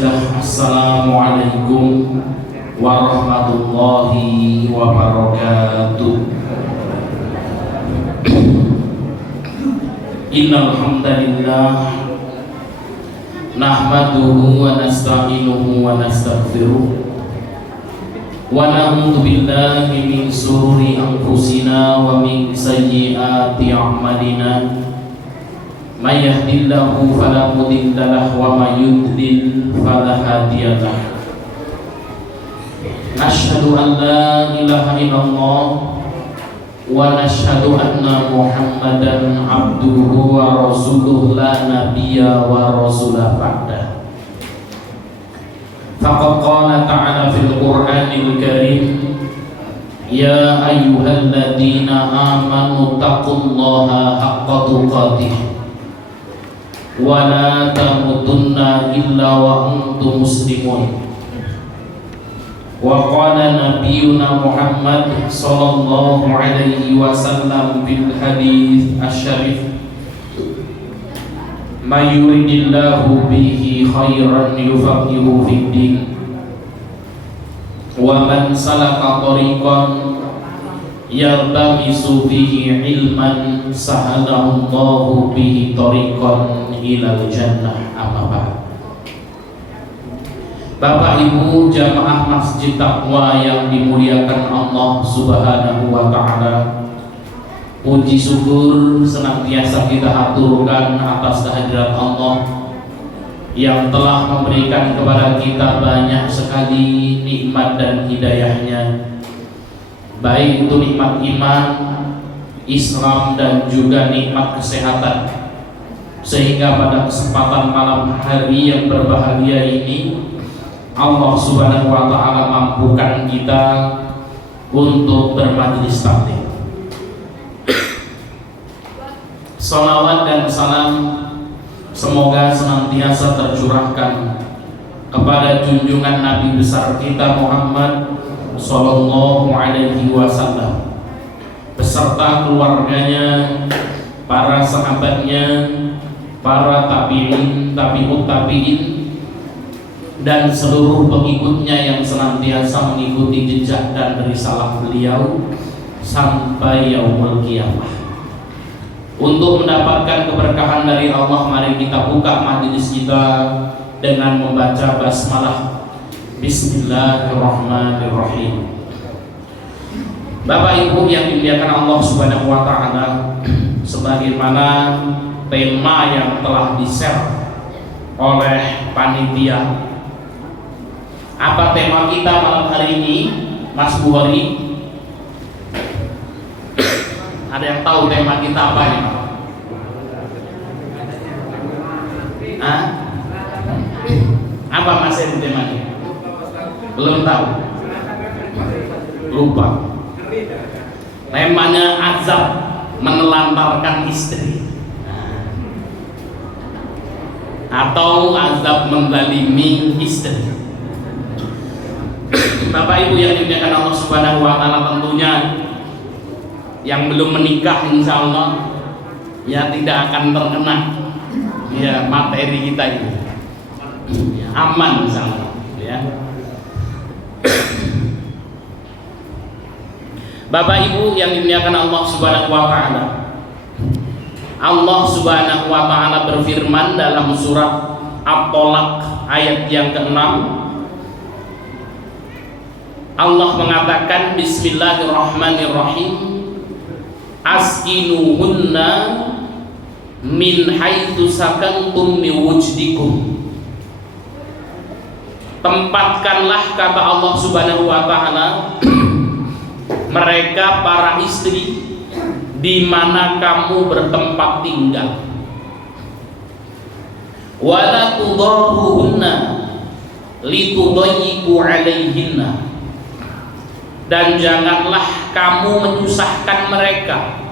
Bismillah. Assalamualaikum warahmatullahi wabarakatuh. Innal hamdalillah nahmaduhu wa nasta'inuhu wa nastaghfiruh wa na'udzu billahi min shururi anfusina wa min sayyiati a'malina. May yahdihillahu fala mudilla lahu wa may yudlil fala hadiya lahu. Nashhadu an la ilaha illallah wa nashhadu anna Muhammadan abduhu wa rasuluhu la nabiyya wa rasula ba'da. Faqad qala ta'ala fil Qur'anil Karim, ya ayyuhalladzina amanu taqullaha haqqa tuqatih wa la tamutunna illa wa antum muslimun. Wa qala nabiyyuna Muhammad sallallahu alaihi wasallam bil hadits asy-syarif, may yuridillahu bihi khairan yufaqihu fid din wa man salaka tariqan yaltamisu bihi ilman sahalallahu bihi tariqan ilal jannah. Amma ba'd. Bapak Ibu jamaah Masjid Taqwa yang dimuliakan Allah Subhanahu wa taala, puji syukur senantiasa kita aturkan atas kehadirat Allah yang telah memberikan kepada kita banyak sekali nikmat dan hidayahnya, baik itu nikmat iman, Islam, dan juga nikmat kesehatan, sehingga pada kesempatan malam hari yang berbahagia ini Allah Subhanahu wa ta'ala mampukan kita untuk bermajlis taklim. Salawat dan salam semoga senantiasa tercurahkan kepada junjungan Nabi besar kita Muhammad sallallahu alaihi wasallam beserta keluarganya, para sahabatnya, para tabi'in, tabi'ut tabi'in, dan seluruh pengikutnya yang senantiasa mengikuti jejak dan risalah beliau sampai yaumul qiyamah. Untuk mendapatkan keberkahan dari Allah, mari kita buka majelis kita dengan membaca basmalah. Bismillahirrahmanirrahim. Bapak Ibu yang dimuliakan Allah Subhanahu wa taala, sebagaimana tema yang telah di-share oleh panitia. Apa tema kita malam hari ini, Mas Buhari? Ada yang tahu tema kita apa ya? Hah? Apa Mas Eri temanya? Belum tahu? Lupa. Temanya azab menelantarkan istri, atau azab menzalimi istri. Bapak Ibu yang dimuliakan Allah Subhanahu wa taala, tentunya yang belum menikah insya Allah ya tidak akan terkena ya materi kita ini ya, aman insya Allah ya. Bapak Ibu yang dimuliakan Allah Subhanahu wa taala, Allah Subhanahu wa taala berfirman dalam surat At-Tolak ayat yang ke-6. Allah mengatakan, Bismillahirrahmanirrahim, askinuhunna min haitsu sakantum min wujdikum. Tempatkanlah, kata Allah Subhanahu wa taala, mereka para istri di mana kamu bertempat tinggal. Wala tudarruhunna litudayyiqu 'alaihinna. Dan janganlah kamu menyusahkan mereka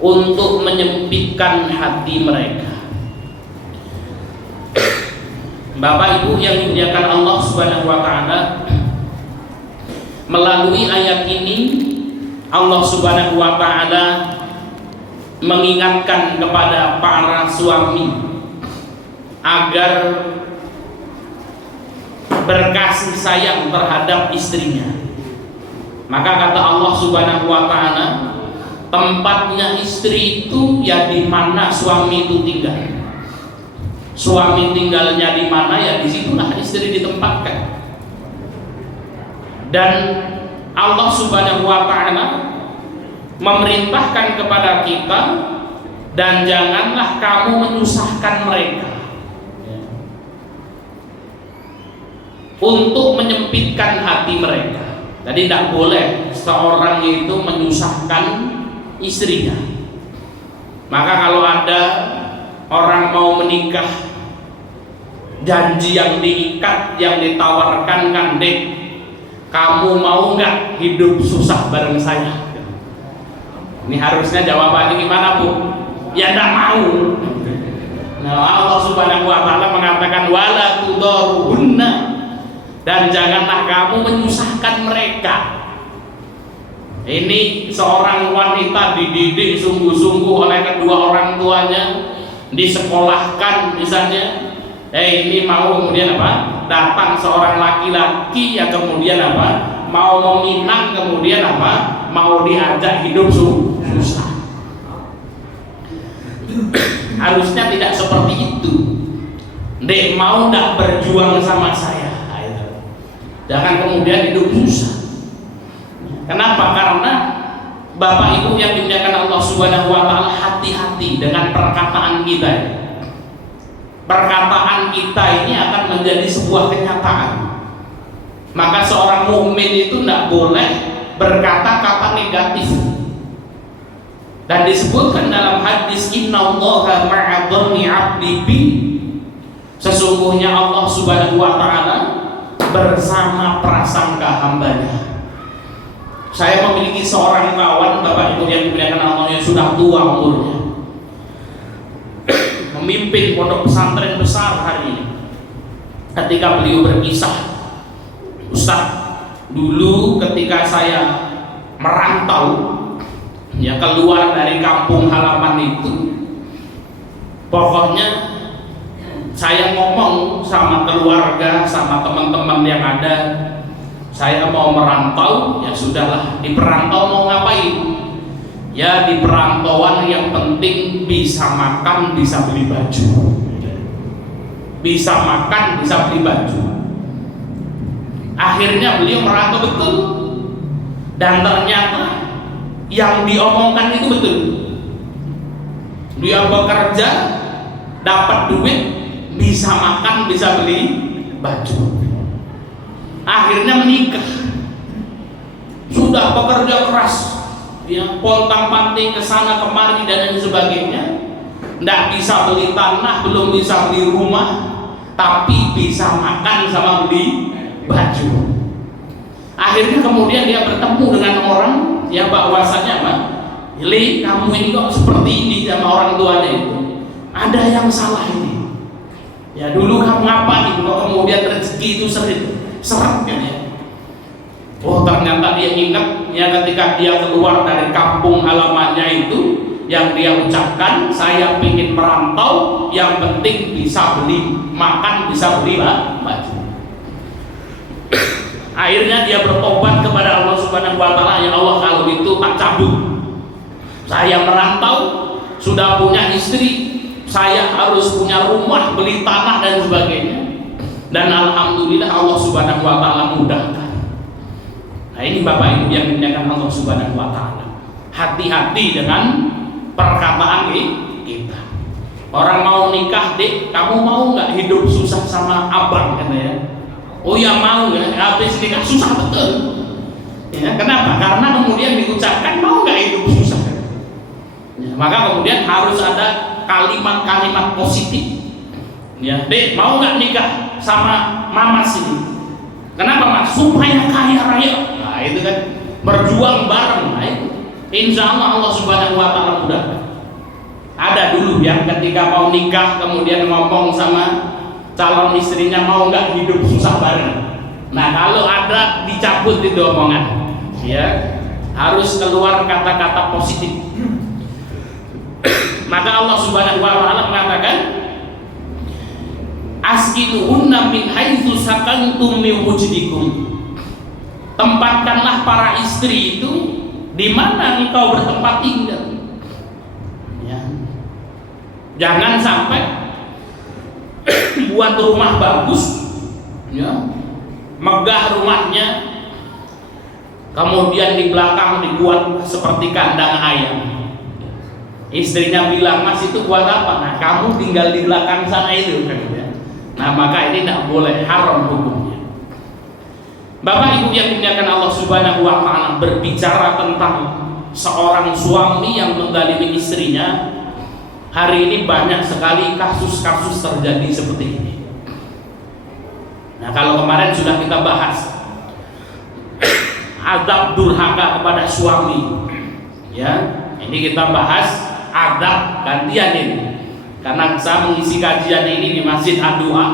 untuk menyempitkan hati mereka. Bapak Ibu yang dimuliakan Allah Subhanahu wa taala, melalui ayat ini Allah Subhanahu wa taala mengingatkan kepada para suami agar berkasih sayang terhadap istrinya. Maka kata Allah Subhanahu wa taala, tempatnya istri itu ya di mana suami itu tinggal. Suami tinggalnya di mana, ya disitulah istri ditempatkan. Dan Allah Subhanahu wa taala memerintahkan kepada kita, dan janganlah kamu menyusahkan mereka, untuk menyempitkan hati mereka. Jadi tidak boleh seorang itu menyusahkan istrinya. Maka kalau ada orang mau menikah, janji yang diikat, yang ditawarkan kan, dek, kamu mau nggak hidup susah bareng saya? Ini harusnya jawabannya gimana, Bu? Ya tidak mau. Nah, Allah Subhanahu wa taala mengatakan wala tudaruhunna, dan janganlah kamu menyusahkan mereka. Ini seorang wanita dididik sungguh-sungguh oleh kedua orang tuanya, disekolahkan misalnya. Ini mau kemudian apa? Datang seorang laki-laki yang kemudian apa? Mau meminang, kemudian apa? Mau diajak hidup susah. Harusnya tidak seperti itu. Dek, mau nggak berjuang sama saya? Jangan kemudian hidup susah. Kenapa? Karena Bapak Ibu yang dimuliakan Allah Subhanahu wa taala, hati-hati dengan perkataan kita. Perkataan kita ini akan menjadi sebuah kenyataan. Maka seorang mukmin itu tidak boleh berkata-kata negatif. Dan disebutkan dalam hadis, innallaha ma'a dhanni 'abdi bi, sesungguhnya Allah Subhanahu wa taala bersama prasangka hambanya. Saya memiliki seorang kawan, Bapak Ibu yang dimuliakan Allah, yang sudah tua umurnya, memimpin pondok pesantren besar hari ini. Ketika beliau berkisah, Ustaz, dulu ketika saya merantau, ya keluar dari kampung halaman itu, pokoknya saya ngomong sama keluarga, sama teman-teman yang ada, saya mau merantau, ya sudahlah, di perantau mau ngapain? Ya di perantauan yang penting bisa makan, bisa beli baju. Bisa makan, bisa beli baju. Akhirnya beliau merantau betul, dan ternyata yang diomongkan itu betul. Dia bekerja, dapat duit, bisa makan, bisa beli baju. Akhirnya menikah, sudah bekerja keras, ya pontang-panting ke sana kemari dan lain sebagainya, tidak bisa beli tanah, belum bisa beli rumah, tapi bisa makan sama beli baju. Akhirnya kemudian dia bertemu dengan orang, ya bahwasanya Pak, Li, kamu ini kok seperti ini sama orang tuanya itu, ada yang salah ini. Ya dulu kamu ngapain kok kemudian rezeki itu seret kan ya? Oh ternyata dia ingat ya ketika dia keluar dari kampung halamannya itu, yang dia ucapkan, saya ingin merantau, yang penting bisa beli makan, bisa beli baju. Akhirnya dia bertobat kepada Allah Subhanahu wa taala, ya Allah kalau itu tak cabut. Saya merantau, sudah punya istri, saya harus punya rumah, beli tanah dan sebagainya. Dan alhamdulillah Allah Subhanahu wa taala mudahkan. Nah ini Bapak Ibu yang dimuliakan Allah Subhanahu wa taala. Hati-hati dengan perkataan kita. Orang mau nikah, dek, kamu mau nggak hidup susah sama abang, katanya. Oh ya mau ya, habis nikah susah betul. Ya, kenapa? Karena kemudian diucapkan mau nggak hidup susah. Ya, maka kemudian harus ada kalimat-kalimat positif. Ya, dek, mau nggak nikah sama mama sini? Kenapa mas? Supaya kaya raya. Nah itu kan berjuang bareng. Nah, itu. Insya Allah Allah Subhanahu wa taala mudah. Ada dulu yang ketika mau nikah kemudian ngomong sama calon istrinya, mau nggak hidup susah bareng. Nah kalau ada dicabut itu omongan, ya harus keluar kata-kata positif. Maka Allah Subhanahu wa taala mengatakan, Askinuhunna min haitsu sakantum min wujdikum. Tempatkanlah para istri itu di mana engkau bertempat tinggal. Ya. Jangan sampai buat rumah bagus, ya, megah rumahnya, kemudian di belakang dibuat seperti kandang ayam. Istrinya bilang, Mas itu buat apa? Nah, kamu tinggal di belakang sana itu kan, ya. Nah, maka ini tidak boleh, haram hukumnya. Bapak Ibu yang dimuliakan Allah Subhanahu wa Ta'ala, berbicara tentang seorang suami yang menzalimi istrinya, hari ini banyak sekali kasus-kasus terjadi seperti ini. Nah, kalau kemarin sudah kita bahas adab durhaka kepada suami, ya, ini kita bahas adab gantian ini. Karena saya mengisi kajian ini di Masjid Ad-Du'a,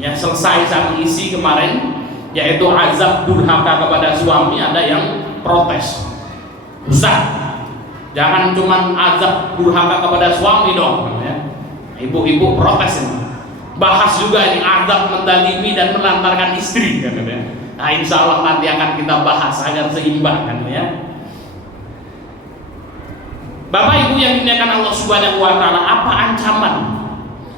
ya, selesai saya mengisi kemarin, yaitu azab durhaka kepada suami. Ada yang protes, Ustaz, jangan cuma azab durhaka kepada suami dong, ya. Ibu-ibu protes ini. Bahas juga ini azab mendalimi dan melantarkan istri, kan, ya. Nah, insya Allah nanti akan kita bahas agar seimbang, kan, ya. Bapak Ibu yang dimuliakan Allah Subhanahu wa Ta'ala, apa ancaman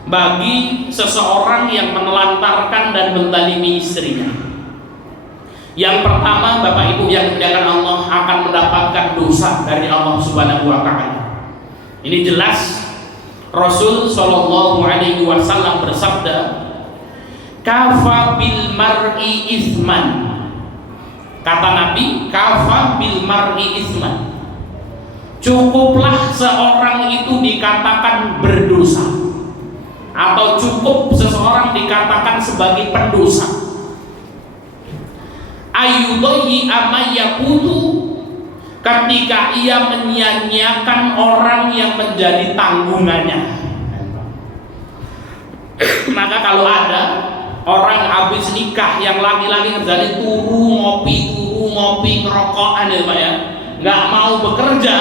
bagi seseorang yang menelantarkan dan mendalimi istrinya? Yang pertama, Bapak Ibu yang dimuliakan Allah, akan mendapatkan dosa dari Allah Subhanahu wa Ta'ala. Ini jelas Rasul Shallallahu Alaihi Wasallam bersabda, "Kafa bil mar'i ithman." Kata Nabi, "Kafa bil mar'i ithman." Cukuplah seorang itu dikatakan berdosa, atau cukup seseorang dikatakan sebagai pendosa. Ayudhi amayakutu, ketika ia menyia-nyiakan orang yang menjadi tanggungannya. Maka kalau ada orang habis nikah yang laki-laki terjadi turu ngopi ngerokok, Pak, ya, nggak mau bekerja,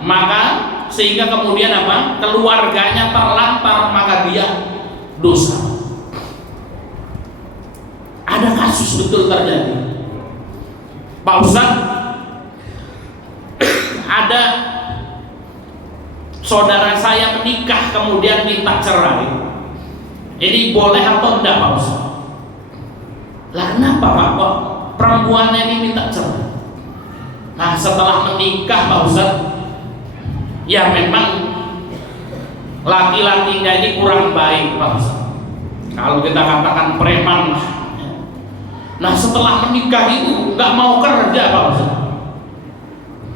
maka sehingga kemudian apa, keluarganya terlantar, maka dia dosa. Ada kasus betul terjadi, Pak Ustadz. Ada saudara saya menikah kemudian minta cerai. Ini boleh atau enggak, Pak Ustadz? Lah kenapa, Pak, kok perempuannya ini minta cerai? Nah, setelah menikah, Pak Ustadz, ya memang laki-lakinya ini kurang baik, Pak Ustadz. Kalau kita katakan preman lah. Nah, setelah menikah itu nggak mau kerja, Pak Ustadz.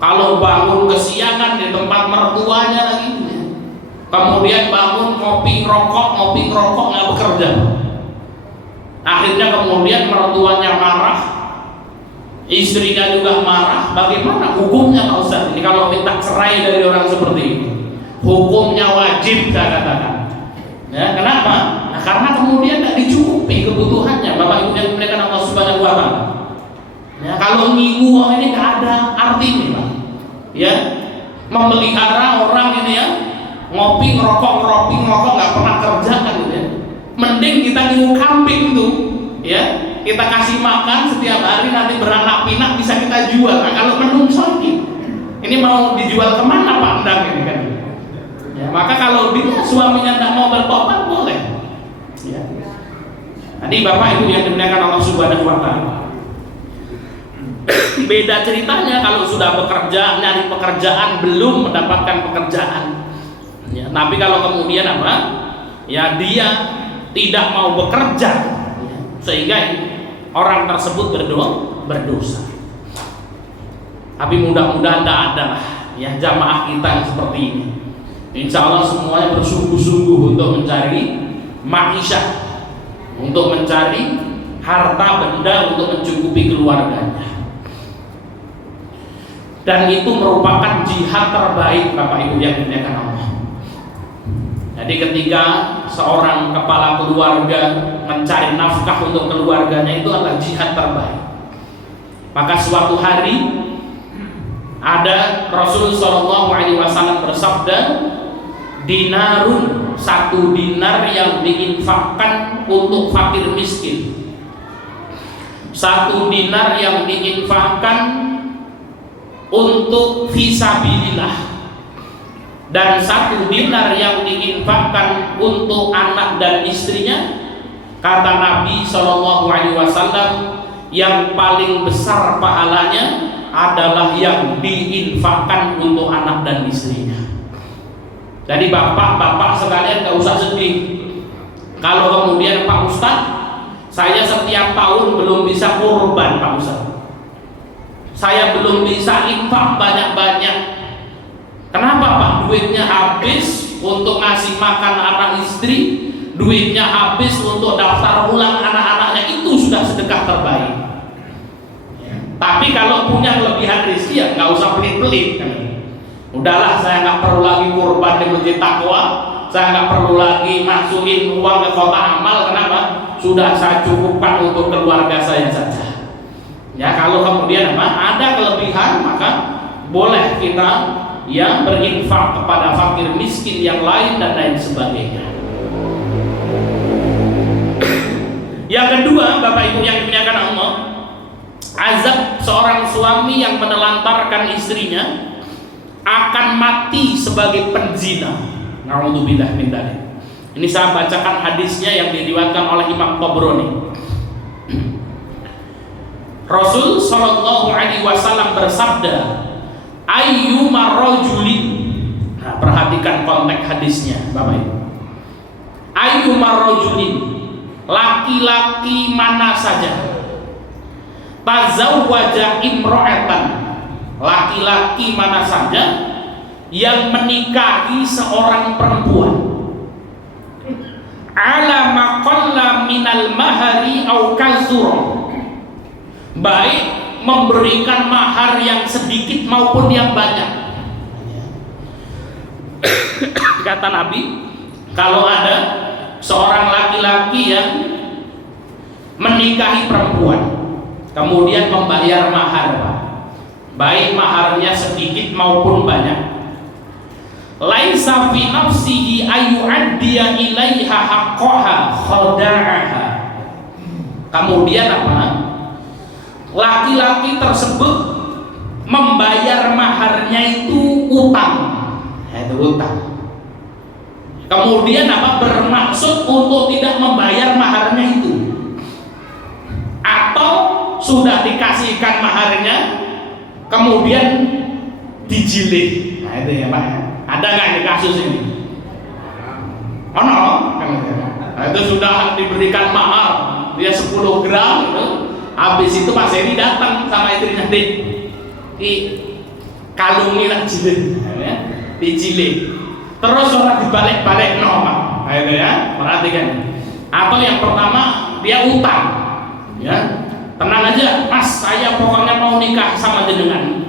Kalau bangun kesiangan di tempat mertuanya lagi, kemudian bangun ngopi rokok nggak bekerja. Akhirnya kemudian mertuanya marah, istrinya juga marah. Bagaimana hukumnya, Pak Ustadz? Ini kalau minta cerai dari orang seperti ini, hukumnya wajib, saya katakan. Ya, kenapa? Nah, karena kemudian tidak dicukupi kebutuhannya, Bapak Ibu yang dimuliakan Allah Subhanahu wa Ta'ala. Ya, kalau ngigu ini nggak ada artinya, Pak. Ya, memelihara orang ini, ya, ngopi ngerokok nggak pernah kerja, kan, ya. Mending kita ngigu kambing tuh, ya, kita kasih makan setiap hari, nanti beranak pinak bisa kita jual. Nah, kalau menungso ini mau dijual kemana, Pak Endang ini, kan? Ya, maka kalau dia suaminya tidak mau bertobat, boleh. Ya. Tadi Bapak Ibu yang dimuliakan Allah Subhanahu wa Ta'ala, beda ceritanya kalau sudah bekerja, nyari pekerjaan, belum mendapatkan pekerjaan. Ya, tapi kalau kemudian apa? Ya, dia tidak mau bekerja, ya, sehingga orang tersebut berdosa. Tapi mudah-mudahan tidak ada lah, ya, jamaah kita yang seperti ini. Insya Allah semuanya bersungguh-sungguh untuk mencari ma'isyah, untuk mencari harta benda untuk mencukupi keluarganya. Dan itu merupakan jihad terbaik, Bapak Ibu yang dimuliakan Allah. Jadi ketika seorang kepala keluarga mencari nafkah untuk keluarganya, itu adalah jihad terbaik. Maka suatu hari ada Rasul Shallallahu Alaihi Wasallam bersabda, dinarun, 1 dinar yang diinfakkan untuk fakir miskin, 1 dinar yang diinfakkan untuk fisabilillah, dan 1 dinar yang diinfakkan untuk anak dan istrinya. Kata Nabi SAW, yang paling besar pahalanya adalah yang diinfakkan untuk anak dan istrinya. Jadi bapak-bapak sekalian gak usah sedih kalau kemudian Pak Ustadz, saya setiap tahun belum bisa kurban Pak Ustadz, saya belum bisa infak banyak-banyak. Kenapa Pak? Duitnya habis untuk ngasih makan anak istri, duitnya habis untuk daftar ulang anak-anaknya, itu sudah sedekah terbaik. Tapi kalau punya kelebihan rezeki ya nggak usah pelit-pelit kan. Udahlah, saya nggak perlu lagi kurban di masjid takwa, saya nggak perlu lagi masukin uang ke kotak amal. Kenapa? Sudah saya cukupkan untuk keluarga saya saja. Ya, kalau kemudian ada kelebihan maka boleh kita ya berinfak kepada fakir miskin yang lain dan lain sebagainya. Yang kedua, Bapak Ibu yang dimuliakan Allah, azab seorang suami yang menelantarkan istrinya akan mati sebagai penzina. Na'udzubillah min dzalik. Ini saya bacakan hadisnya yang diriwayatkan oleh Imam Tabrani. Rasul sallallahu alaihi wasallam bersabda, ayyuma rajulin. Nah, perhatikan konteks hadisnya, Bapak Ibu. Ayyuma rajulin, laki-laki mana saja, tazawwaja imra'atan, laki-laki mana saja yang menikahi seorang perempuan, ala maqalla minal mahari au kazura, baik memberikan mahar yang sedikit maupun yang banyak. Kata Nabi, kalau ada seorang laki-laki yang menikahi perempuan kemudian membayar mahar, baik maharnya sedikit maupun banyak, laisa fi nafsihi ayyu'addiya ilaiha haqqaha khada'aha, kemudian apa? Laki-laki tersebut membayar maharnya itu utang, itu utang. Kemudian apa? Bermaksud untuk tidak membayar maharnya itu, atau sudah dikasihkan maharnya kemudian dijilid. Nah itu ya Pak, ada nggak ini kasus ini? Oh no, nah, itu sudah diberikan mahar dia 10 gram gitu. Habis itu Mas Eri datang sama istrinya, di kalungi lah jilid, ya, dijilid. Terus orang dibalik-balik Pak, itu ya, perhatikan. Atau yang pertama dia utang, ya, tenang aja Mas, saya pokoknya mau nikah sama jenengan.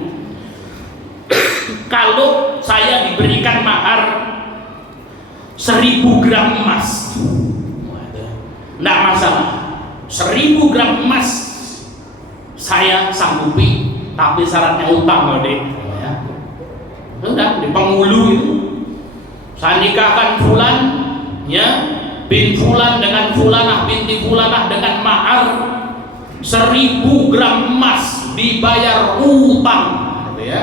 Kalau saya diberikan mahar 1000 gram emas, enggak masalah, 1000 gram emas saya sanggupi, tapi syaratnya utang loh dek. Ya. Udah di penghulu itu, saya nikahkan fulan, ya, bin fulan dengan fulanah binti fulanah dengan mahar 1000 gram emas, dibayar utang, gitu ya,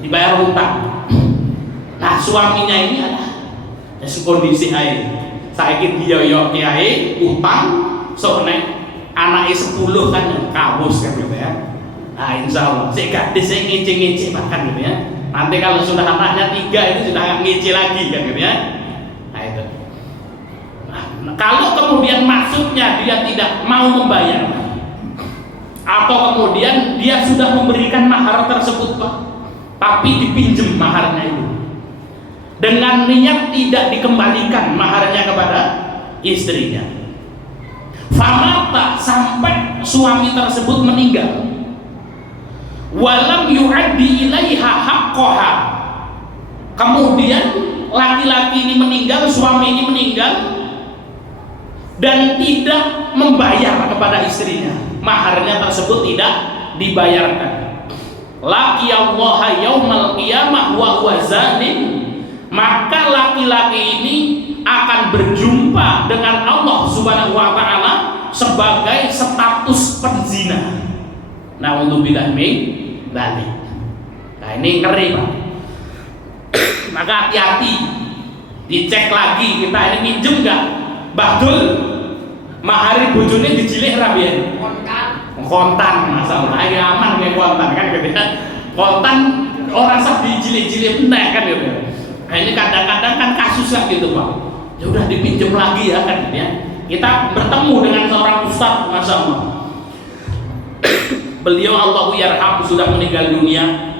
dibayar utang. Nah suaminya ini ada kondisi air, saya ingin dia yo kiai utang, soalnya anaknya 10 kan kabus kan gitu ya. Nah insya Allah si gadis saya ngece-ngece bahkan gitu ya. Nanti kalau sudah anaknya 3 itu sudah nggak ngece lagi kan gitu ya. Nah itu. Nah, kalau kemudian maksudnya dia tidak mau membayar, atau kemudian dia sudah memberikan mahar tersebut Pak, tapi dipinjem maharnya itu dengan niat tidak dikembalikan maharnya kepada istrinya, famata, sampai suami tersebut meninggal, walam yu'addi ilaiha haqqaha, kemudian laki-laki ini meninggal, suami ini meninggal dan tidak membayar kepada istrinya, maharnya tersebut tidak dibayarkan, laqiyallaha yaumal qiyamah wa huwa zanin, maka laki-laki ini akan berjumpa dengan Allah Subhanahu wa taala sebagai status penzina. Naudzubillah min dzalik. Nah, ini ngeri, Pak. Maka hati-hati, dicek lagi kita ini minjem enggak? Bahdul mahari bojone dijilih ra biyen? Kontan masalah lagi aman kayak kontan kan gitu ya. Kontan orang sah dijilih-jilih meneh kan gitu. Nah, ini kadang-kadang kan kasus lah gitu, Pak. Ya udah dipinjam lagi ya kan ya. Kita bertemu dengan seorang ustaz, Masya Allah. Beliau Allahu yarham sudah meninggal dunia.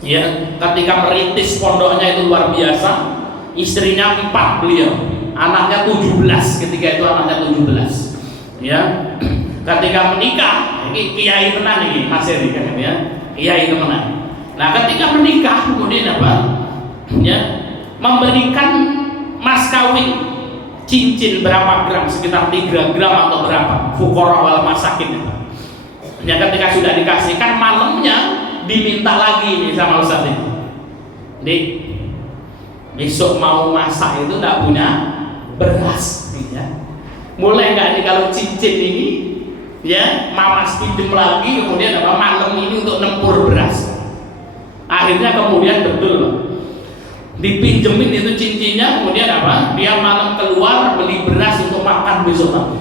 Ya, ketika merintis pondoknya itu luar biasa. Istrinya 4 beliau, anaknya 17 ketika itu anaknya 17. Ya, ketika menikah, ini kiai tenan ini Mas Eri kan ya, kiai tenan. Nah, ketika menikah kemudian apa? Ya, memberikan mas kawin cincin berapa gram, sekitar 3 gram atau berapa, fuqara wal masakin. Ya, ketika sudah dikasihkan, malamnya diminta lagi nih sama Ustaz ini. Dik, besok mau masak itu nggak punya beras, ya. Mulai nggak nih kalau cincin ini, ya, mamas pinjam lagi, kemudian apa malam ini untuk nempur beras. Akhirnya kemudian betul dipinjemin itu cincinnya, kemudian apa? Dia malam keluar beli beras untuk makan besok lagi.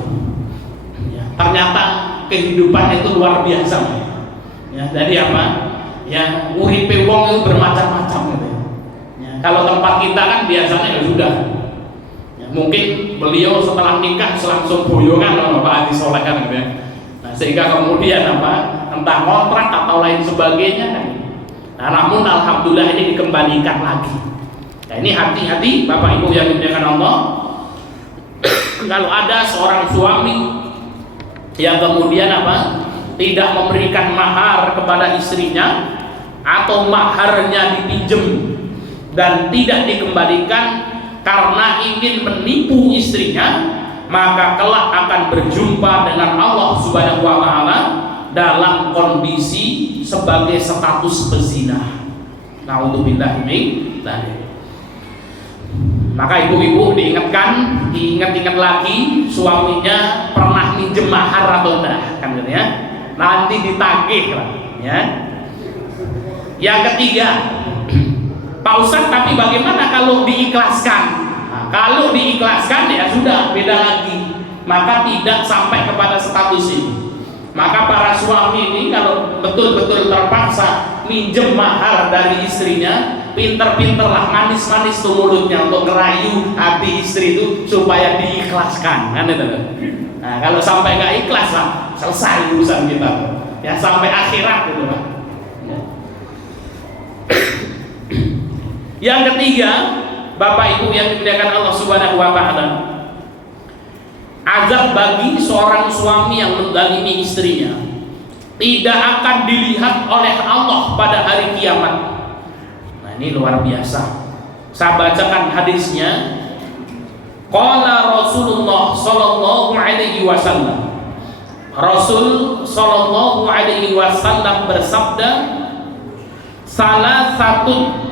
Ya, ternyata kehidupan itu luar biasa. Ya, jadi apa? Ya, uripe wong itu bermacam-macam gitu. Ya, kalau tempat kita kan biasanya ya sudah. Ya, mungkin beliau setelah nikah langsung boyongan sama Pak Haji Soleh kan gitu ya. Nah, sehingga kemudian apa? Entah kontrak atau lain sebagainya kan. Nah, namun alhamdulillah ini dikembalikan lagi. Nah, ini hati-hati Bapak Ibu yang dimuliakan Allah. Kalau ada seorang suami yang kemudian apa? Tidak memberikan mahar kepada istrinya atau maharnya dipinjam dan tidak dikembalikan karena ingin menipu istrinya, maka kelak akan berjumpa dengan Allah Subhanahu wa taala dalam kondisi sebagai status pezina. Naudzubillah min dzalik. Maka ibu-ibu diingat-ingat lagi suaminya pernah minjem mahar atau enggak, kan gitu ya. Nanti ditagih lah, ya. Yang ketiga, Pak Ustadz, tapi bagaimana kalau diikhlaskan? Nah, kalau diikhlaskan ya sudah beda lagi, maka tidak sampai kepada status ini. Maka para suami ini kalau betul-betul terpaksa minjem mahar dari istrinya, pinter-pinterlah manis-manis tuh mulutnya untuk ngerayu hati istri itu supaya diikhlaskan, kan itu. Nah, kalau sampai nggak ikhlas lah, selesai urusan kita. Ya, sampai akhirat gitu, Pak. Ya. Yang ketiga, Bapak Ibu yang dimuliakan Allah Subhanahu wa taala, azab bagi seorang suami yang menzalimi istrinya tidak akan dilihat oleh Allah pada hari kiamat. Nah, ini luar biasa. Saya bacakan hadisnya. Qala Rasulullah sallallahu alaihi wasallam. Rasul sallallahu alaihi wasallam bersabda, salah satu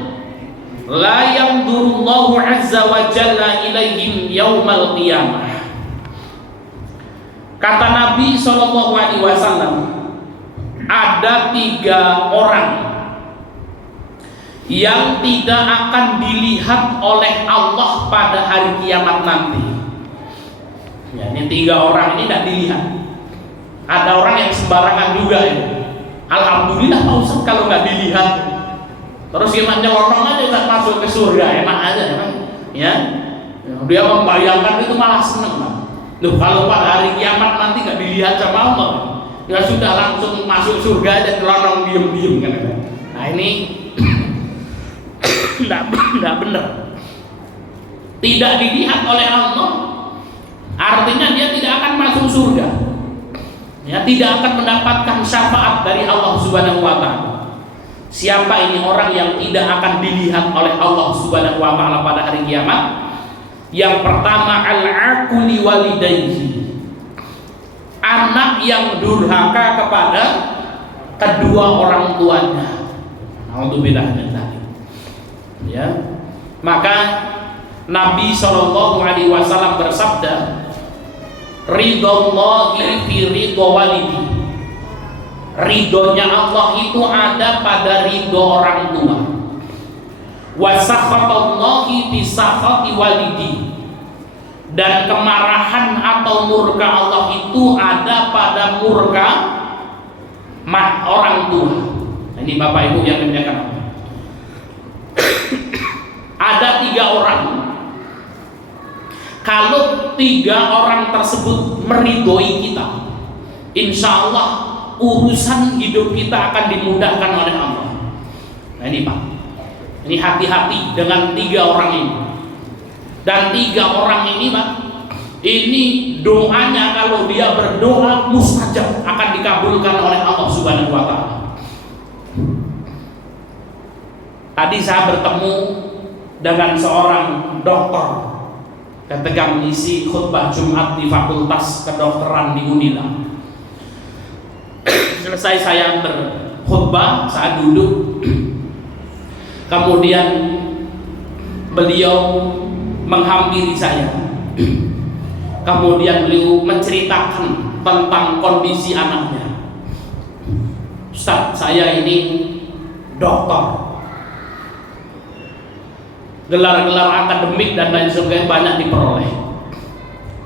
la yanzurullahu azza wa jalla ilaihim yaumal qiyamah. Kata Nabi sallallahu alaihi wasallam, ada 3 orang yang tidak akan dilihat oleh Allah pada hari kiamat nanti. Ya, ini 3 orang ini tidak dilihat. Ada orang yang sembarangan juga ya. Alhamdulillah Pak Ustaz kalau nggak dilihat. Terus gimana nyelonong aja Ustaz masuk ke surga, enak aja kan? Ya. Dia membayangkan itu malah seneng, Pak. Loh, kalau pada hari kiamat nanti nggak dilihat sama Allah, ya sudah langsung masuk surga aja nyelonong diem-diem kan? Nah, ini tidak benar. Tidak dilihat oleh Allah artinya dia tidak akan masuk surga, ya, tidak akan mendapatkan syafaat dari Allah Subhanahu wa taala. Siapa ini orang yang tidak akan dilihat oleh Allah Subhanahu wa taala pada hari kiamat? Yang pertama, al-aquli walidayhi, anak yang durhaka kepada kedua orang tuanya. Alhamdulillah. Ya. Maka Nabi SAW bersabda, ridhallahi fi ridha walidi. Ridhonya Allah itu ada pada ridho orang tua. Wa sakhatallahi fi sakhati walidi. Dan kemarahan atau murka Allah itu ada pada murka orang tua. Ini Bapak Ibu yang dimuliakan Allah. Ada 3 orang. Kalau 3 orang tersebut meridhoi kita, insya Allah urusan hidup kita akan dimudahkan oleh Allah. Nah ini Pak, ini hati-hati dengan 3 orang ini. Dan 3 orang ini Pak, ini doanya kalau dia berdoa mustajab, akan dikabulkan oleh Allah Subhanahu wa Ta'ala. Tadi saya bertemu dengan seorang dokter ketika mengisi khutbah Jumat di Fakultas Kedokteran di Unila. Selesai saya berkhutbah, saya duduk, kemudian beliau menghampiri saya, kemudian beliau menceritakan tentang kondisi anaknya. Ustaz, saya ini dokter, gelar-gelar akademik dan lain sebagainya banyak diperoleh.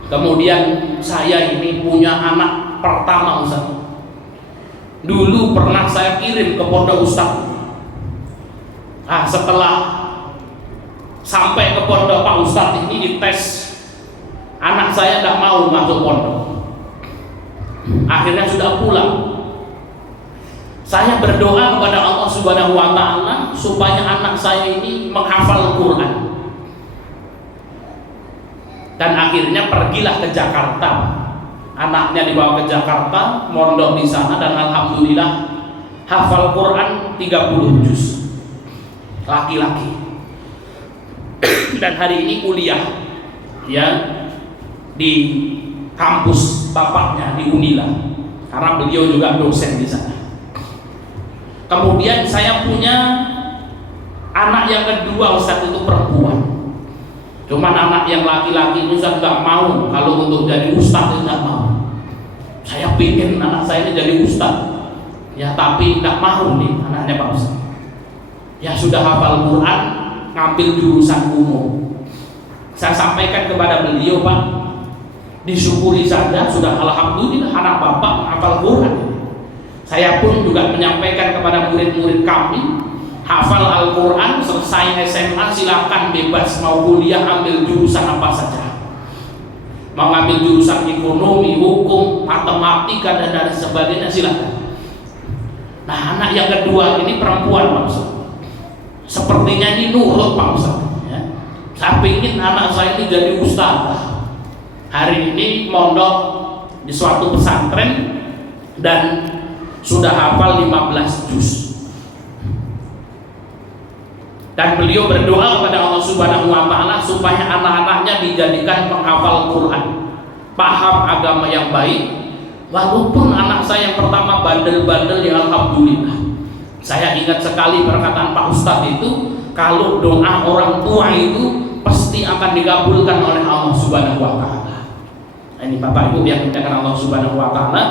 Kemudian saya ini punya anak pertama Ustaz. Dulu pernah saya kirim ke pondok Ustaz. Nah, setelah sampai ke pondok Pak Ustaz ini dites, anak saya tidak mau masuk pondok. Akhirnya sudah pulang. Saya berdoa kepada Allah Subhanahu wa Ta'ala supaya anak saya ini menghafal Quran. Dan akhirnya pergilah ke Jakarta. Anaknya dibawa ke Jakarta, mondok di sana, dan alhamdulillah hafal Quran 30 juz. Laki-laki. Dan hari ini kuliah ya di kampus bapaknya di Unila, karena beliau juga dosen di sana. Kemudian saya punya anak yang kedua Ustaz, itu perempuan. Cuman anak yang laki-laki itu Ustaz nggak mau, kalau untuk jadi ustaz itu nggak mau. Saya pikir anak saya ini jadi ustaz, ya tapi nggak mau nih anaknya Pak Ustaz. Ya sudah hafal Quran, ngambil jurusan umum. Saya sampaikan kepada beliau, Pak, disyukuri saja, sudah alhamdulillah anak Bapak hafal Quran. Saya pun juga menyampaikan kepada murid-murid kami, hafal Al-Quran, selesai SMA silakan bebas, mau kuliah ambil jurusan apa saja, mau ambil jurusan ekonomi, hukum, matematika dan lain sebagainya silakan. Nah anak yang kedua ini perempuan Pak Ustaz, sepertinya ini nurut Pak Ustaz ya. Saya ingin anak saya ini jadi ustaz. Hari ini mondok di suatu pesantren dan sudah hafal 15 juz. Dan beliau berdoa kepada Allah Subhanahu wa Ta'ala supaya anak-anaknya dijadikan penghafal Quran, paham agama yang baik. Walaupun anak saya yang pertama bandel-bandel, ya alhamdulillah. Saya ingat sekali perkataan Pak Ustadz itu, kalau doa orang tua itu pasti akan dikabulkan oleh Allah Subhanahu wa Ta'ala. Ini Bapak Ibu yang dimuliakan Allah Subhanahu wa Ta'ala.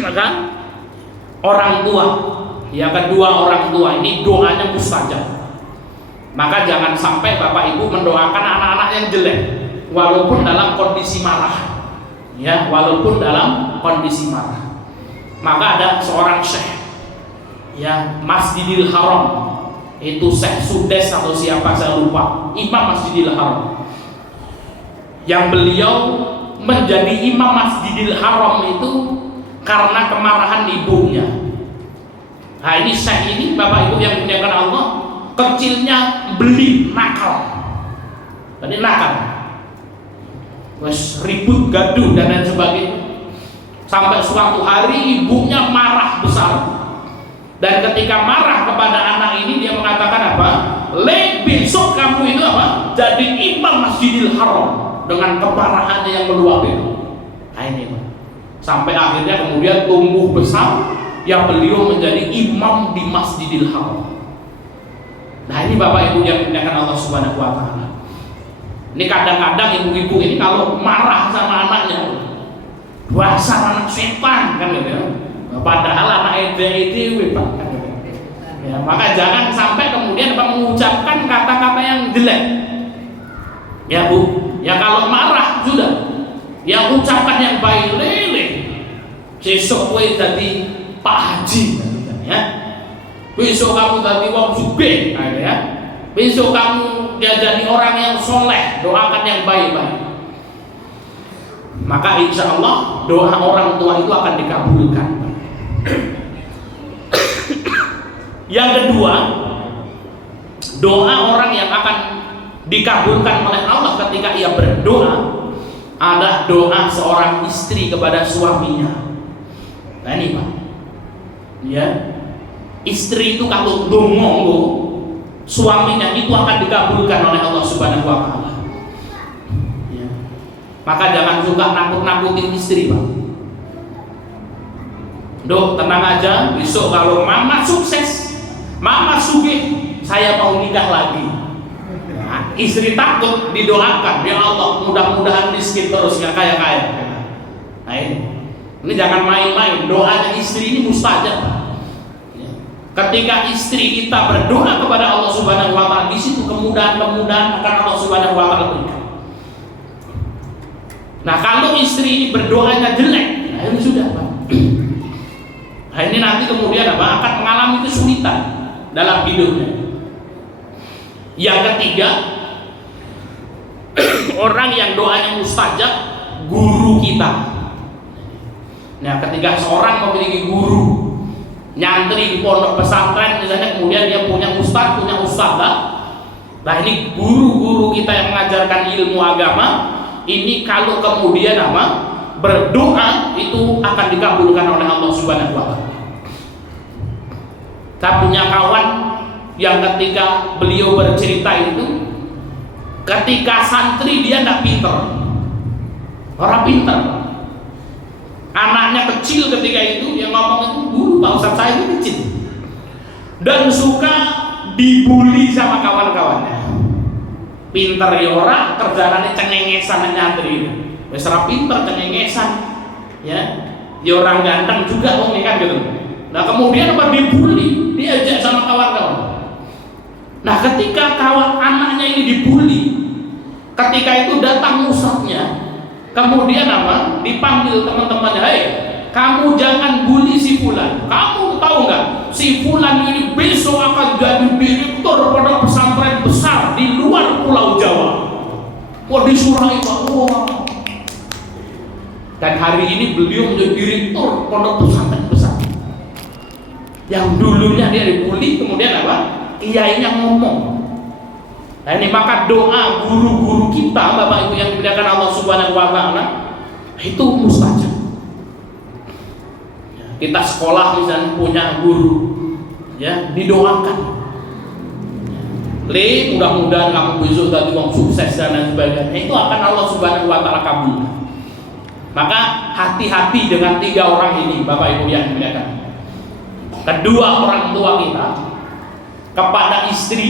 Maka orang tua, ya kedua orang tua ini doanya mustajab. Maka jangan sampai Bapak Ibu mendoakan anak-anak yang jelek walaupun dalam kondisi marah, ya walaupun dalam kondisi marah. Maka ada seorang syekh, ya Masjidil Haram, itu Syekh Sudes atau siapa saya lupa, imam Masjidil Haram, yang beliau menjadi imam Masjidil Haram itu karena kemarahan ibunya. Nah ini Syekh ini Bapak Ibu yang dimuliakan Allah, kecilnya beli nakal, jadi nakal, wes ribut gaduh dan lain sebagainya, sampai suatu hari ibunya marah besar. Dan ketika marah kepada anak ini, dia mengatakan apa? Besok kamu itu apa? Jadi imam Masjidil Haram, dengan kemarahannya yang meluap itu. Nah ini Pak. Sampai akhirnya kemudian tumbuh besar yang beliau menjadi imam di Masjidil Haram. Nah ini Bapak Ibu yang dimuliakan Allah Subhanahu wa taala. Ini kadang-kadang ibu-ibu ini kalau marah sama anaknya, dasar anak setan kan gitu ya. Padahal anak ide kan gitu. Ya, maka jangan sampai kemudian mengucapkan kata-kata yang jelek. Ya Bu, ya kalau marah sudah, ya ucapkan yang baik lele. Sesuk kowe dadi Pak Haji ya. Besok kamu dadi wong sugih ya. Besok kamu jadi orang yang soleh, doakan yang baik-baik. Maka insya Allah doa orang tua itu akan dikabulkan. Yang kedua, doa orang yang akan dikabulkan oleh Allah ketika ia berdoa adalah doa seorang istri kepada suaminya. Nah ini Pak, ya, istri itu kalau ngomong suaminya itu akan dikabulkan oleh Allah Subhanahu wa taala. Ya. Maka jangan suka nakut-nakutin istri, Pak. Dok, tenang aja, besok kalau mama sukses, mama sugih, saya mau nikah lagi. Nah, istri takut, didoakan, ya Allah, mudah-mudahan miskin terus, ya kaya-kaya. Nah ini jangan main-main, doanya istri ini mustajab. Ketika istri kita berdoa kepada Allah Subhanahu wa taala, di situ kemudahan-kemudahan akan Allah Subhanahu wa taala berikan. Nah, kalau istri ini berdoanya jelek, nah ini sudah, Pak. Nah, ini nanti kemudian apa? Akan mengalami kesulitan dalam hidupnya. Yang ketiga, orang yang doanya mustajab, guru kita. Nah, ketika seorang memiliki guru, nyantri di pondok pesantren misalnya, kemudian dia punya ustadz, punya ustadzah. Nah ini guru-guru kita yang mengajarkan ilmu agama ini, kalau kemudian apa berdoa itu akan dikabulkan oleh Allah Subhanahu wa taala. Saya punya kawan yang ketika beliau bercerita itu, ketika santri dia tidak pinter, orang pinter, anaknya kecil ketika itu yang ngomong itu, guru Pak Ustadz saya itu kecil dan suka dibully sama kawan-kawannya. Pinter ya orang, kerjaannya cengengesan nyantri. Wes ora pinter cengengesan. Ya orang ganteng juga wong kan gitu. Nah kemudian apa dibully, diajak sama kawan-kawan. Nah ketika kawan anaknya ini dibully, ketika itu datang ustadznya, kemudian apa? Dipanggil teman-temannya, "Hei, kamu jangan bully si fulan. Kamu tahu nggak? Si fulan ini besok akan jadi direktur pondok pesantren besar di luar Pulau Jawa." Wah, disurai Pak. Wah. Dan hari ini beliau menjadi direktur pondok pesantren besar. Yang dulunya dia dibully, kemudian apa? Kiainya ngomong. Nah ini maka doa guru-guru kita, Bapak Ibu yang dimuliakan Allah Subhanahu wa taala, itu mustajab. Kita sekolah misalnya punya guru, ya didoakan. Mudah-mudahan kamu besok tadi wong sukses dan lain sebagainya. Itu akan Allah Subhanahu wa taala kabulkan. Maka hati-hati dengan tiga orang ini, Bapak Ibu yang dimuliakan. Kedua orang tua kita, kepada istri,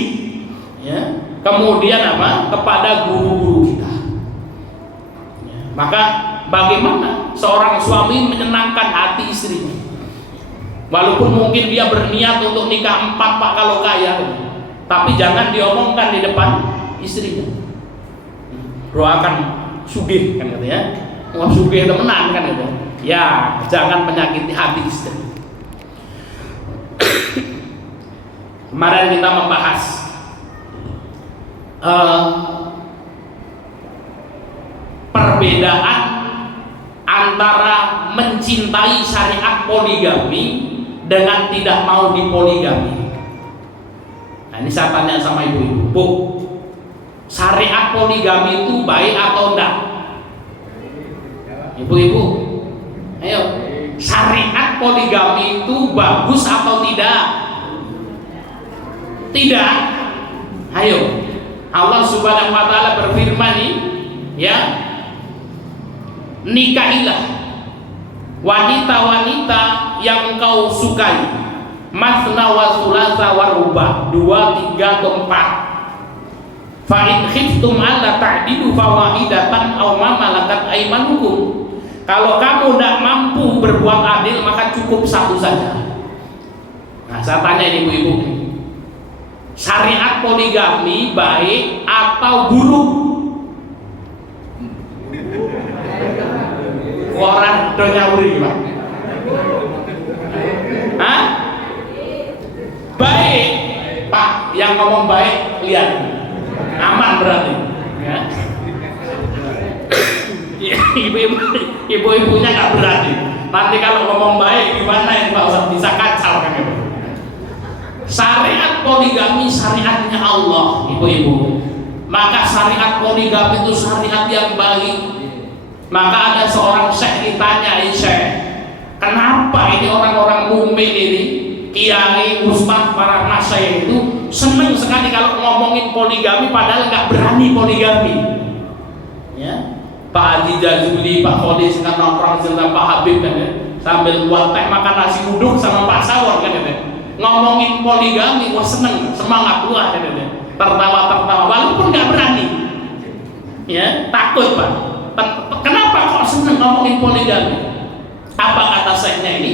ya. Kemudian apa? Kepada guru-guru kita. Maka bagaimana seorang suami menyenangkan hati istrinya? Walaupun mungkin dia berniat untuk nikah 4 Pak kalau kaya, tapi jangan diomongkan di depan istrinya. Doakan sugih kan gitu ya. Wah sugih temenan kan gitu. Ya, jangan menyakiti hati istri. Kemarin kita membahas perbedaan antara mencintai syariat poligami dengan tidak mau dipoligami. Nah ini saya tanya sama ibu-ibu, Bu, syariat poligami itu baik atau enggak? Ibu-ibu, ayo, syariat poligami itu bagus atau tidak? Tidak. Ayo, Allah Subhanahu wa taala berfirman nih, ya, nikahilah wanita-wanita yang engkau sukai Masna wa thulatha wa ruba', 2, 3 atau 4. Fa in khiftum alla ta'dilu fawahidatan aw ma malakat aymanukum. Kalau kamu tidak mampu berbuat adil maka cukup satu saja. Nah, saya tanya ibu-ibu, syariat poligami baik atau buruk? Orang donya uri, Pak. Hah? Baik, Pak. Yang ngomong baik, lihat, aman berarti. Ya. Ibu-ibunya nggak berani. Nanti kalau ngomong baik gimana ini Pak Ustaz, bisa kacau kan itu. Syariat poligami syariatnya Allah, ibu-ibu. Maka syariat poligami itu syariat yang baik. Maka ada seorang syekh ditanya, syekh, kenapa ini orang-orang mukmin ini, kiai, ustaz, para masyayikh itu seneng sekali kalau ngomongin poligami padahal nggak berani poligami. Ya. Pak Haji Jazuli, Pak Kholi sedang nongkrong sama Pak Habib kan ya, sambil buat teh makan nasi uduk sama Pak Sawon kan ya, ngomongin poligami, wah seneng, semangat luar kan ya, tertawa walaupun nggak berani, ya takut Pak. Kenapa kok seneng ngomongin poligami? Apa kata syekhnya ini?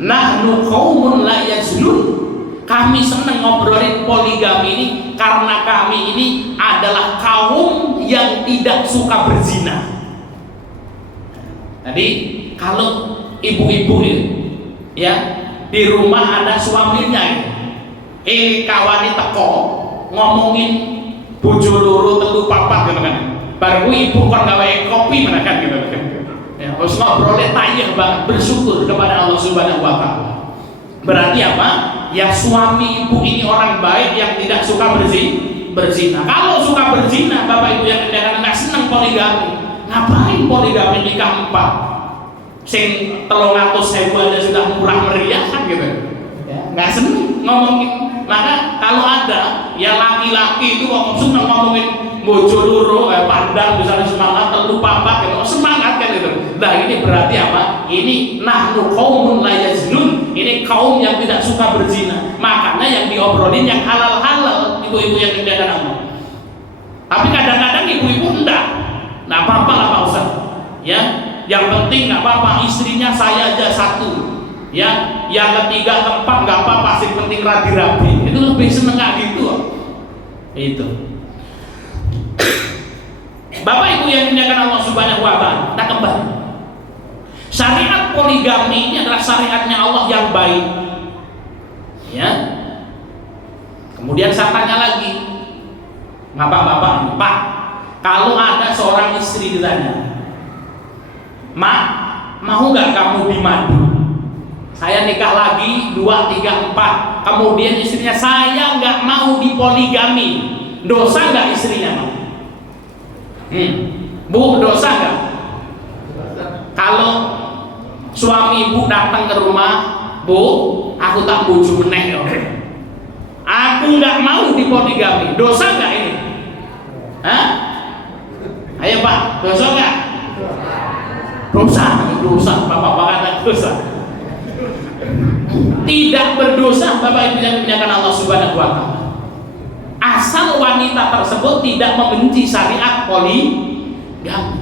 Nahnu qaumun la yaznun. Kami senang ngobrolin poligami ini karena kami ini adalah kaum yang tidak suka berzina. Jadi kalau ibu-ibu ya di rumah ada suaminya, kawani teko ngomongin bojo loro telu papat gitu kan. Baru ibu kan gawe kopi mana kan gitu kan. Ya, harus ngobrolin tayeh banget, bersyukur kepada Allah Subhanahu wa taala. Berarti apa? Ya suami ibu ini orang baik yang tidak suka berzina. Kalau suka berzina, bapak ibu yang nggak senang poligami. Ngapain poligami nikah 4? Sing 300.000 aja sudah murah meriah kan gitu. Ya, nggak senang ngomongin. Maka kalau ada ya laki-laki itu kok senang ngomongin bojo loro, pandang misalnya semangat telu papat gitu, semangat kan gitu. Nah ini berarti apa? Ini nahnu qaumun la yaznun. Ini kaum yang tidak suka berzina. Makanya yang diobrolin yang halal-halal, ibu-ibu yang dimuliakan Allah. Tapi kadang-kadang ibu-ibu enggak. Nah apa-apa lah Pak Ustaz. Ya, yang penting nggak apa-apa, istrinya saya aja 1. Ya, yang ketiga, keempat nggak apa-apa, sih penting rabi-rabi. Itu lebih seneng nggak gitu? Itu. Bapak Ibu yang dimuliakan Allah Subhanahu wa taala, kita kembali. Syariat poligami ini adalah syariatnya Allah yang baik. Ya. Kemudian saya tanya lagi, bapak-bapak, Pak, kalau ada seorang istri ditanya, Mak, mau nggak kamu dimadu? Saya nikah lagi 2, 3, 4. Kemudian istrinya saya nggak mau dipoligami. Dosa nggak istrinya? Bu, dosa nggak? Kalau suami ibu datang ke rumah, Bu, aku tak bojo meneh, aku nggak mau dipoligami. Dosa nggak ini? Hah? Ayo Pak, dosa nggak? Dosa, bapak-bapak kata dosa. Tidak berdosa Bapak Ibu yang dimuliakan Allah Subhanahu wa taala. Asal wanita tersebut tidak membenci syariat poligami.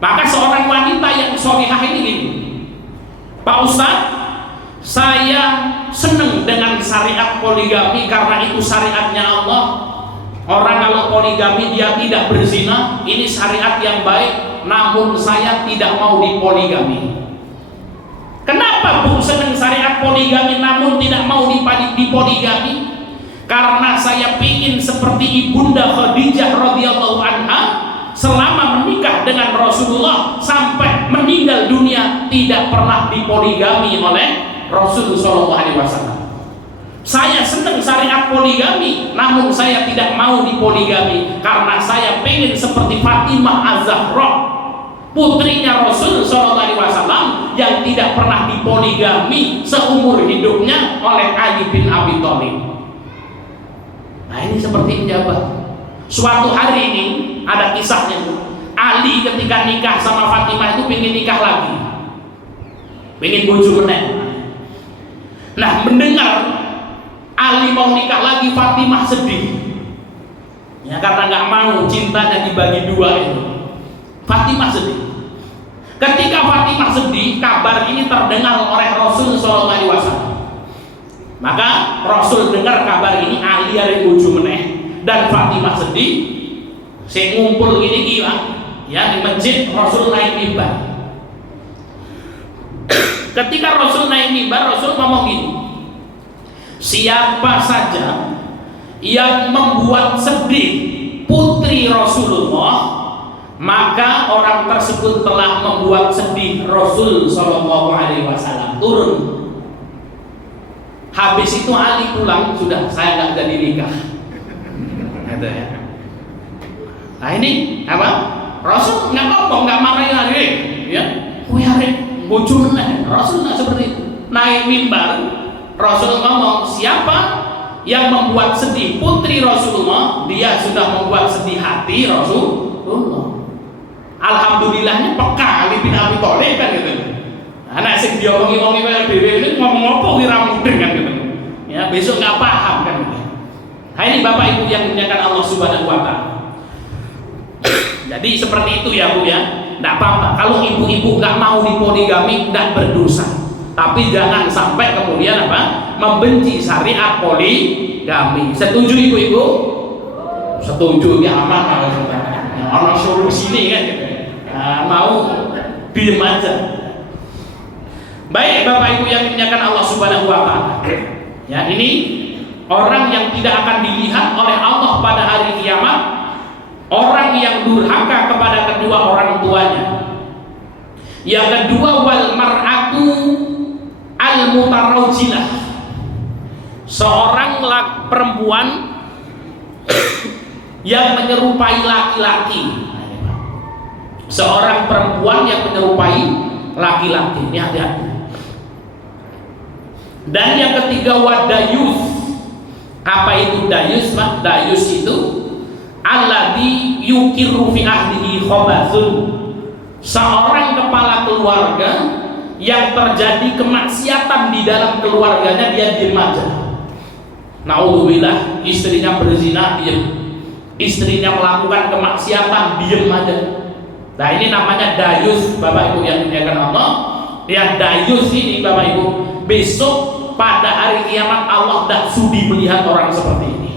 Maka seorang wanita yang sholihah ini gini, Pak Ustadz, saya senang dengan syariat poligami karena itu syariatnya Allah. Orang kalau poligami dia tidak berzina, ini syariat yang baik. Namun saya tidak mau dipoligami. Kenapa Bu senang syariat poligami namun tidak mau dipoligami? Karena saya ingin seperti Ibunda Khadijah radhiyallahu anha selama menikah dengan Rasulullah sampai meninggal dunia tidak pernah dipoligami oleh Rasulullah sallallahu alaihi wasallam. Saya senang syariat poligami namun saya tidak mau dipoligami karena saya ingin seperti Fatimah Az-Zahra, putrinya Rasul sallallahu alaihi wasallam yang tidak pernah dipoligami seumur hidupnya oleh Ali bin Abi Thalib. Nah ini seperti jabat. Suatu hari ini ada kisahnya. Ali ketika nikah sama Fatimah itu pengen nikah lagi, pengen bojo meneh. Nah, mendengar Ali mau nikah lagi, Fatimah sedih. Ya, karena nggak mau cintanya dibagi dua itu. Fatimah sedih. Ketika Fatimah sedih, kabar ini terdengar oleh Rasul Sallallahu Alaihi Wasallam. Maka Rasul dengar kabar ini, Ali hari bojo meneh dan Fatimah sedih. Saya ngumpul ini gila, ya di masjid. Rasul naik mimbar. Ketika Rasul naik mimbar, Rasul ngomong gini, siapa saja yang membuat sedih putri Rasulullah, maka orang tersebut telah membuat sedih Rasul Shallallahu Alaihi Wasallam. Turun. Habis itu Ali pulang, sudah saya nggak jadi nikah. Ada ya. Nah ini apa? Rasul nggak ngomong, nggak marahin Ali, ya. Kuyare bocor meneh. Rasul nggak seperti itu. Naik mimbar, Rasul ngomong, siapa yang membuat sedih putri Rasulullah, dia sudah membuat sedih hati Rasulullah. Alhamdulillahnya peka Ali bin Abi Thalib kan gitu. Anak sing diomongi-omongi kaya dhewe ini ngomong apa kira mudeng kan gitu. Ya, besok nggak paham kan gitu. Nah, ini Bapak Ibu yang dimuliakan Allah Subhanahu wa taala. Jadi seperti itu ya Bu ya. Nggak apa-apa kalau ibu-ibu nggak mau dipoligami, nggak berdosa. Tapi jangan sampai kemudian apa? Membenci syariat poligami. Setuju ibu-ibu? Setuju ya, aman kalau orang suruh sini kan gitu. Nah, mau diem aja. Baik Bapak Ibu yang dimuliakan Allah Subhanahu wa taala. Ya, ini orang yang tidak akan dilihat oleh Allah pada hari kiamat, orang yang durhaka kepada kedua orang tuanya. Yang kedua, wal mar'atu al-mutaraujilah, seorang perempuan yang menyerupai laki-laki. Seorang perempuan yang menyerupai laki-laki. Ini hati-hati. Dan yang ketiga, wadayus. Apa itu dayus? Dayus itu alladzi yukiru fi ahlihi khabathun, seorang kepala keluarga yang terjadi kemaksiatan di dalam keluarganya, dia diam aja. Naudzubillah, istrinya berzina diam, istrinya melakukan kemaksiatan diam aja. Nah ini namanya dayus Bapak Ibu yang dimuliakan Allah. Yang dayus ini Bapak Ibu, besok pada hari kiamat Allah tidak sudi melihat orang seperti ini.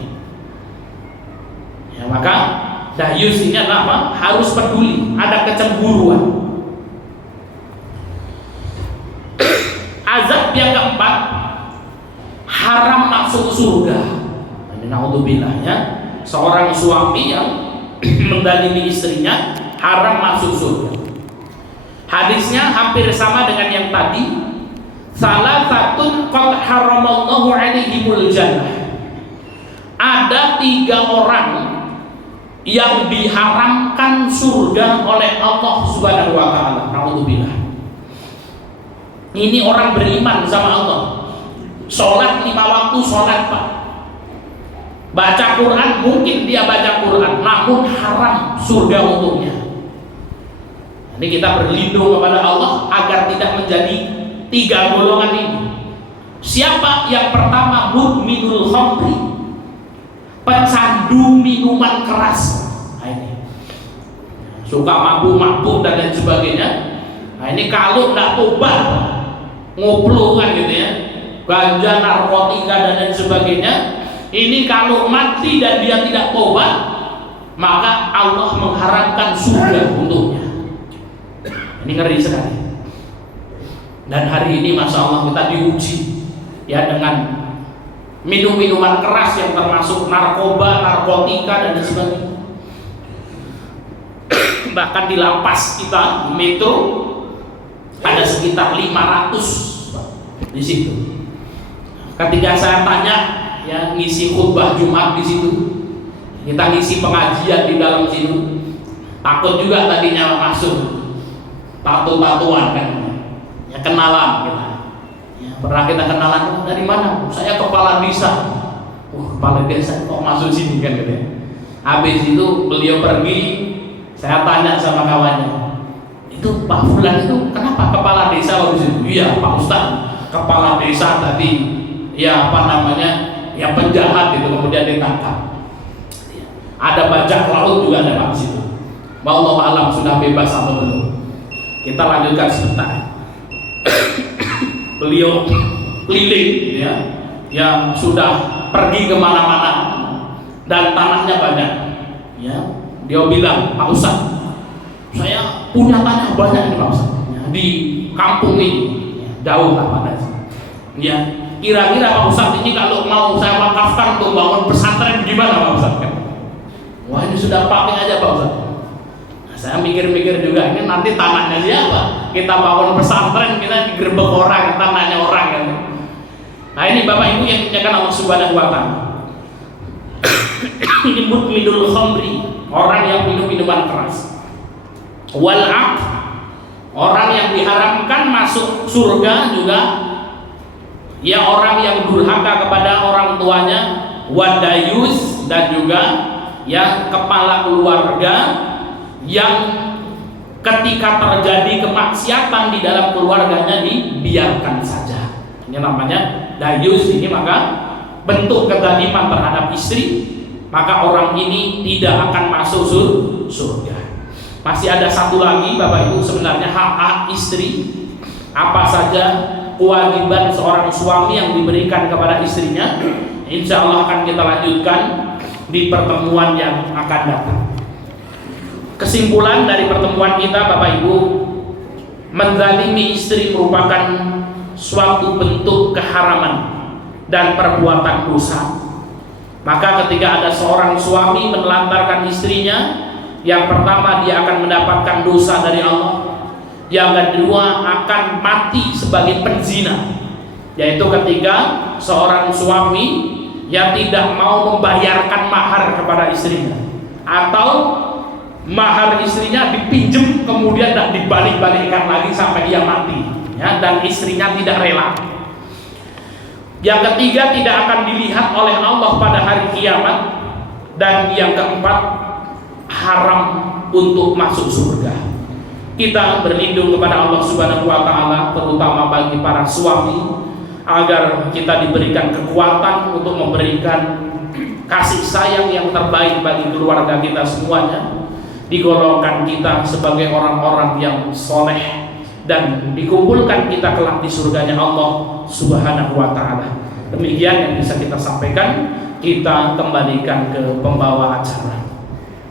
Ya, maka dayus ini adalah apa? Harus peduli, ada kecemburuan. Azab yang keempat, haram masuk surga. Ini naudzubillah ya. Seorang suami yang mendalimi istrinya haram masuk surga. Hadisnya hampir sama dengan yang tadi. Salasatun qad haramallahu alaihimul jannah. Ada 3 orang yang diharamkan surga oleh Allah Subhanahu wa taala. Naudzubillah. Ini orang beriman sama Allah. Sholat 5 waktu sholat Pak. Baca Quran, mungkin dia baca Quran, namun haram surga untuknya. Ini kita berlindung kepada Allah agar tidak menjadi 3 golongan ini. Siapa yang pertama? Mudminul khamri, pecandu minuman keras. Nah, ini suka mabuk-mabuk dan lain sebagainya. Nah ini kalau tidak tobat, ngoplo kan gitu ya, ganja, narkotika dan lain sebagainya. Ini kalau mati dan dia tidak tobat, maka Allah mengharamkan surga untuknya. Ini ngeri sekali. Dan hari ini Masya Allah kita diuji ya dengan minum-minuman keras yang termasuk narkoba, narkotika dan sebagainya. Bahkan di lapas kita, di metro, ada sekitar 500 di situ. Ketika saya tanya, ya ngisi khutbah Jumat di situ, kita ngisi pengajian di dalam situ, takut juga tadinya masuk, tatu-tatuan kan, ya kenalan kita. Ya, pernah kita kenalan, dari mana? Saya kepala desa. Kepala desa kok masuk sini kan gitu ya. Habis itu beliau pergi, saya tanya sama kawannya, itu Pak Fulan itu kenapa kepala desa di situ? Iya Pak Ustaz, kepala desa tadi ya apa namanya ya penjahat itu kemudian ditangkap. Ada bajak laut juga ada di situ. Wallahu alam sudah bebas atau belum. Kita lanjutkan sebentar. Beliau keliling ya, yang sudah pergi kemana-mana dan tanahnya banyak. Ya, dia bilang, Pak Ustaz, saya punya tanah banyak nih Pak Ustaz, ya, di kampung ini, ya, jauh lah pada. Ya, kira-kira Pak Ustaz ini kalau mau saya wakafkan untuk bangun pesantren gimana Pak Ustaz? Wah ini sudah pakai aja Pak Ustaz. Saya mikir-mikir juga, ini nanti tanahnya siapa? Kita bangun pesantren, kita digerebek orang, tanahnya orang kan. Nah ini Bapak Ibu yang dimuliakan Allah Subhanahu wa Ta'ala. Ini mudminul khamri, orang yang minum minuman keras. Wal aq, orang yang diharamkan masuk surga juga. Ya orang yang durhaka kepada orang tuanya. Wadayus, dan juga yang kepala keluarga yang ketika terjadi kemaksiatan di dalam keluarganya dibiarkan saja. Ini namanya dayus. Ini maka bentuk kezaliman terhadap istri, maka orang ini tidak akan masuk surga. Masih ada satu lagi Bapak Ibu, sebenarnya hak istri. Apa saja kewajiban seorang suami yang diberikan kepada istrinya, insya Allah akan kita lanjutkan di pertemuan yang akan datang. Kesimpulan dari pertemuan kita Bapak Ibu, menzalimi istri merupakan suatu bentuk keharaman dan perbuatan dosa. Maka ketika ada seorang suami menelantarkan istrinya, yang pertama dia akan mendapatkan dosa dari Allah, yang kedua akan mati sebagai penzina, yaitu ketika seorang suami yang tidak mau membayarkan mahar kepada istrinya, atau mahar istrinya dipinjam kemudian tidak dibalik-balikkan lagi sampai dia mati, ya, dan istrinya tidak rela. Yang ketiga, tidak akan dilihat oleh Allah pada hari kiamat. Dan yang keempat, haram untuk masuk surga. Kita berlindung kepada Allah Subhanahu wa Ta'ala, terutama bagi para suami, agar kita diberikan kekuatan untuk memberikan kasih sayang yang terbaik bagi keluarga kita semuanya, digolongkan kita sebagai orang-orang yang soleh, dan dikumpulkan kita kelak di surganya Allah Subhanahu wa Ta'ala. Demikian yang bisa kita sampaikan. Kita kembalikan ke pembawa acara.